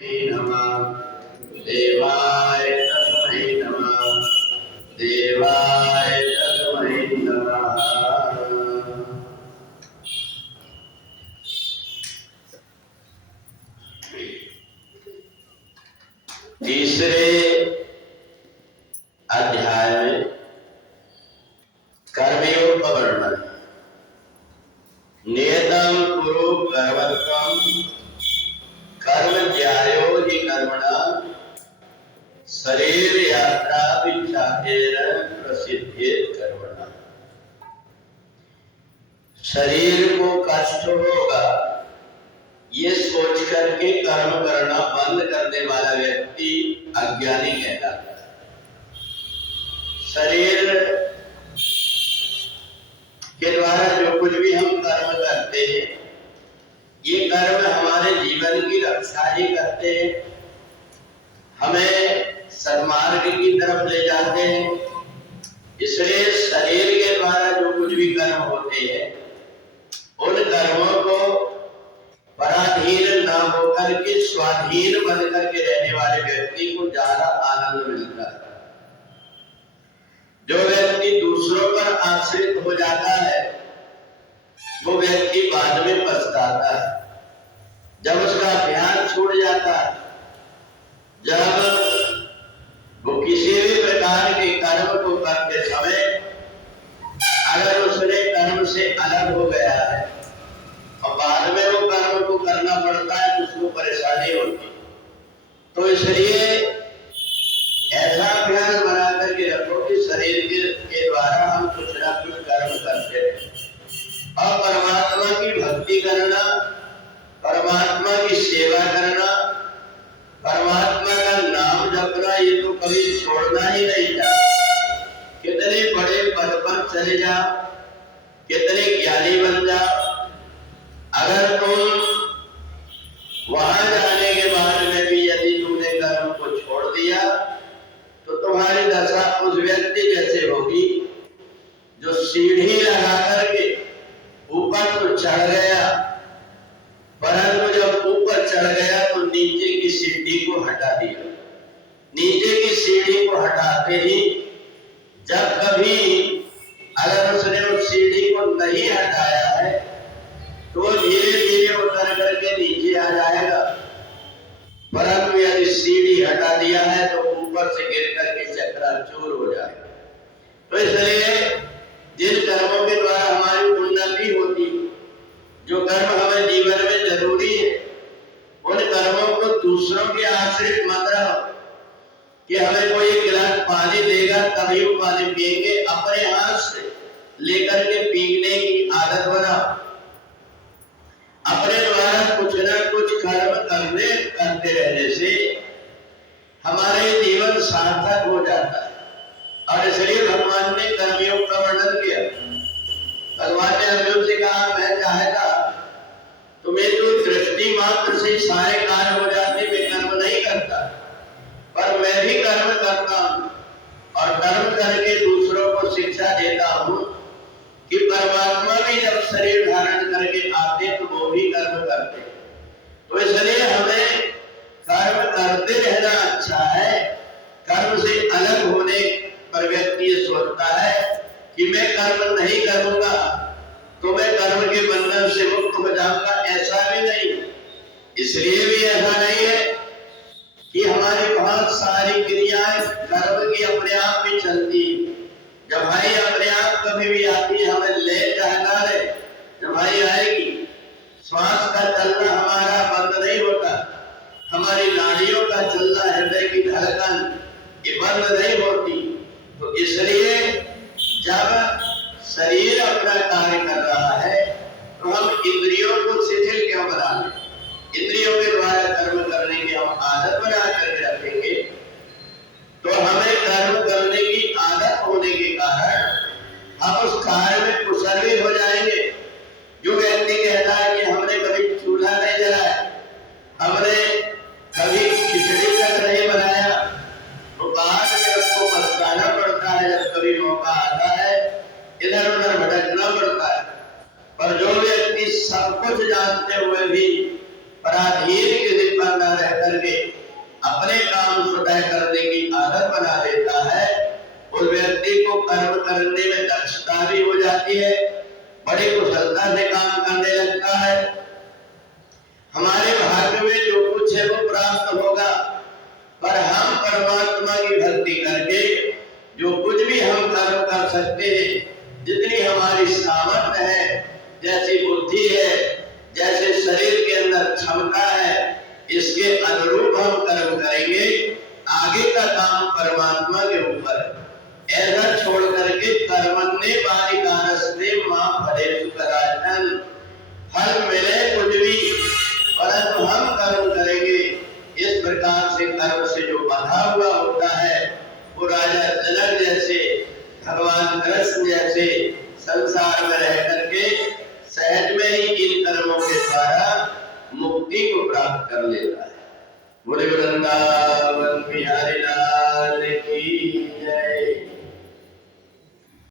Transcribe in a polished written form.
नमः देवाय तस्मै नमः देवाय तस्मै नमः। तीसरे अध्याय में कर्मयोग का वर्णन। नियतम कुरु कर्मत्वम कर्म ज्यायो हि कर्मणा शरीर यात्रा विख्यातेन प्रसिद्धेत कर्मणा। शरीर को कष्ट होगा ये सोच करके कर्म करना बंद करने वाला व्यक्ति अज्ञानी कहलाता है। शरीर के द्वारा जो कुछ भी हम कर्म करते हैं ये कर्म हमारे जीवन की रक्षा ही करते हैं, हमें सन्मार्ग की तरफ ले जाते हैं। इसलिए शरीर के द्वारा जो कुछ भी कर्म होते हैं उन कर्मों को पराधीन न होकर के स्वाधीन बनकर के रहने वाले व्यक्ति को ज्यादा आनंद मिलता है। जो व्यक्ति दूसरों पर आश्रित हो जाता है वो व्यक्ति बाद में पछताता है। जब उसका ध्यान छूट जाता है, जब वो किसी भी प्रकार के कर्म को करते समय अगर उसने कर्म से अलग हो गया है और बाद में वो कर्म को करना पड़ता है तो उसको परेशानी होती। तो इसलिए ऐसा अभ्यास बना करके रखो कि शरीर के द्वारा हम कुछ ना कुछ कर्म करते हैं और परमात्मा की भक्ति करना, परमात्मा की सेवा करना, परमात्मा का नाम जपना ये तो कभी छोड़ना ही नहीं चाहिए। कितने बड़े पद पर चले जाओ, कितने ज्ञानी बन जाओ, अगर तुम वहां जाने के बाद में भी यदि तुमने कर्म को छोड़ दिया तो तुम्हारी दशा उस व्यक्ति जैसे होगी जो सीढ़ी लगा करके ऊपर तो चढ़ गया, परंतु जब ऊपर चढ़ गया तो नीचे की सीढ़ी को हटा दिया। नीचे की सीढ़ी को हटाते ही जब कभी अगर उसने उस सीढ़ी को नहीं हटाया है तो धीरे धीरे उतर करके नीचे आ जाएगा, परंतु यदि सीढ़ी हटा दिया है तो ऊपर से गिर करके चकनाचूर हो जाएगा। तो इसलिए जिन कर्मों के द्वारा हमारी उन्नति होती, जो कर्म हमें जीवन में जरूरी है, उन कर्मों को दूसरों के आश्रित मत रहो कि हमें कोई एक गिलास पानी देगा तभी वो पानी पिएंगे। अपने हाथ से लेकर के पीने की आदत बनाओ। अपने द्वारा कुछ ना कुछ कर्म करते रहने से हमारे जीवन सार्थक हो जाता है। और इसलिए भगवान ने कर्मयोग का वर्णन किया। भगवान ने अर्जुन से कहा मैं चाहता तुम्हें तो दृष्टि मात्र से सारे कार्य हो जाते, मैं कर्म नहीं करता, पर मैं भी कर्म करता हूँ और कर्म करके दूसरों को शिक्षा देता हूँ कि परमात्मा भी जब शरीर धारण करके आते तो वो भी कर्म करते। तो इसलिए हमें कर्म करते रहना अच्छा है। कर्म से अलग होने पर व्यक्ति ये सोचता है कि मैं कर्म नहीं करूंगा तो मैं कर्म के बंधन से मुक्त हो जाऊंगा, ऐसा भी नहीं। इसलिए भी ऐसा नहीं है कि हमारी बहुत सारी क्रियाएं कर्म की अपने आप में चलती। जब भाई अपने आप कभी भी आती है, हमें ले जाना ले, जब भाई आएगी, श्वास का चलना हमारा बंद नहीं होता, हमारी नाड़ियों का चलना, हृदय की धड़कन ये बंद नहीं होती। तो इसलिए जब शरीर अपना कार्य कर रहा है तो हम इंद्रियों को शिथिल क्यों बना लें। इंद्रियों के द्वारा कर्म करने की हम आदत बना करके रखेंगे तो हमें कर्म करने की आदत होने के कारण हम उस कार्य में कुशल भी हो जाएंगे। जो व्यक्ति कहता है कि हमने कभी चूल्हा नहीं जलाया, हमने कभी खिचड़ी तक नहीं बनाया, तो बाद में उसको पछताना पड़ता है जब कभी मौका आता है, इधर उधर भटकना पड़ता है। पर जो व्यक्ति सब कुछ जानते हुए भी पराधीन के जिम्मा न रहकर करके अपने काम स्वतः करने की आदत बना देता है, उस व्यक्ति को कर्म करने में दक्षता भी हो जाती है, बड़ी कुशलता से काम करने लगता है। हमारे भाग्य में जो कुछ है वो प्राप्त होगा, पर हम परमात्मा की भक्ति करके जो कुछ भी हम कर्म कर सकते हैं, जितनी हमारी सामर्थ्य है, जैसी बुद्धि है, जैसे शरीर के अंदर क्षमता है, इसके अनुरूप हम कर्म करेंगे। आगे का काम परमात्मा के ऊपर है। ऐसा छोड़ करके कर्मण्ये वाधिकारस्ते मां फलेषु कदाचन, फल मिले कुछ भी परंतु हम कर्म करेंगे। इस प्रकार से कर्म से जो बंधा हुआ होता है, वो राजा जनक जैसे, भगवान कृष्ण जैसे संसार में रह करके सहज में ही इन कर्मों के द्वारा मुक्ति को प्राप्त कर लेता है। बोले वृंदावन बिहारी लाल की।